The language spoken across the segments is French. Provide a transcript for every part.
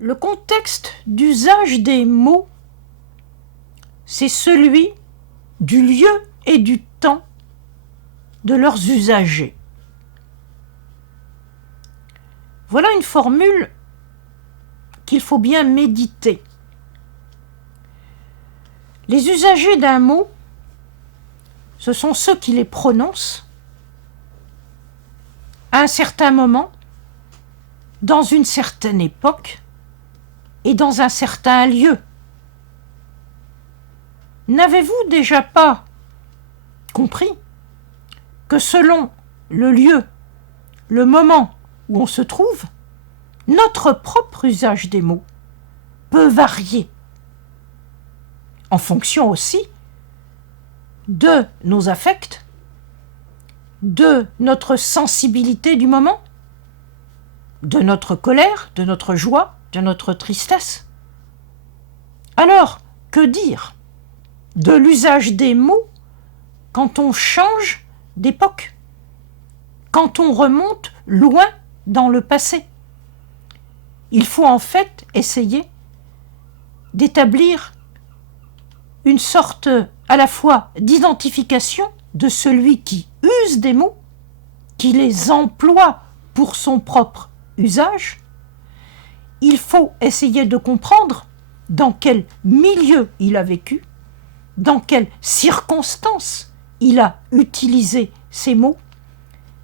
Le contexte d'usage des mots, c'est celui du lieu et du temps de leurs usagers. Voilà une formule qu'il faut bien méditer. Les usagers d'un mot, ce sont ceux qui les prononcent à un certain moment, dans une certaine époque et dans un certain lieu. N'avez-vous déjà pas compris que selon le lieu, le moment où on se trouve, notre propre usage des mots peut varier en fonction aussi de nos affects, de notre sensibilité du moment, de notre colère, de notre joie, de notre tristesse. Alors, que dire de l'usage des mots quand on change d'époque, quand on remonte loin dans le passé? Il faut en fait essayer d'établir une sorte à la fois d'identification de celui qui use des mots, qui les emploie pour son propre usage. Il faut essayer de comprendre dans quel milieu il a vécu, dans quelles circonstances il a utilisé ces mots,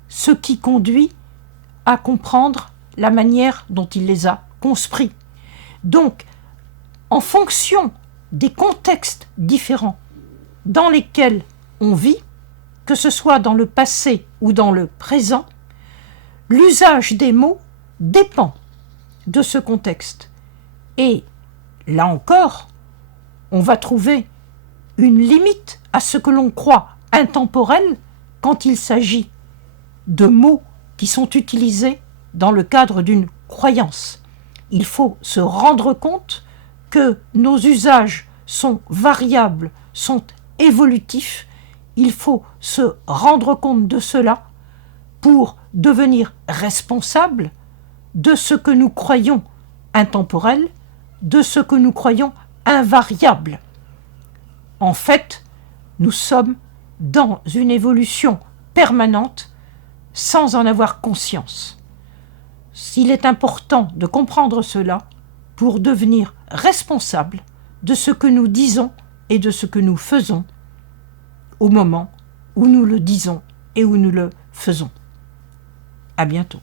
ce qui conduit à comprendre la manière dont il les a construits. Donc, en fonction des contextes différents dans lesquels on vit, que ce soit dans le passé ou dans le présent, l'usage des mots dépend de ce contexte. Et là encore, on va trouver une limite à ce que l'on croit intemporel quand il s'agit de mots qui sont utilisés dans le cadre d'une croyance. Il faut se rendre compte que nos usages sont variables, sont évolutifs. Il faut se rendre compte de cela pour devenir responsable de ce que nous croyons intemporel, de ce que nous croyons invariable. En fait, nous sommes dans une évolution permanente sans en avoir conscience. Il est important de comprendre cela pour devenir responsable de ce que nous disons et de ce que nous faisons au moment où nous le disons et où nous le faisons. À bientôt.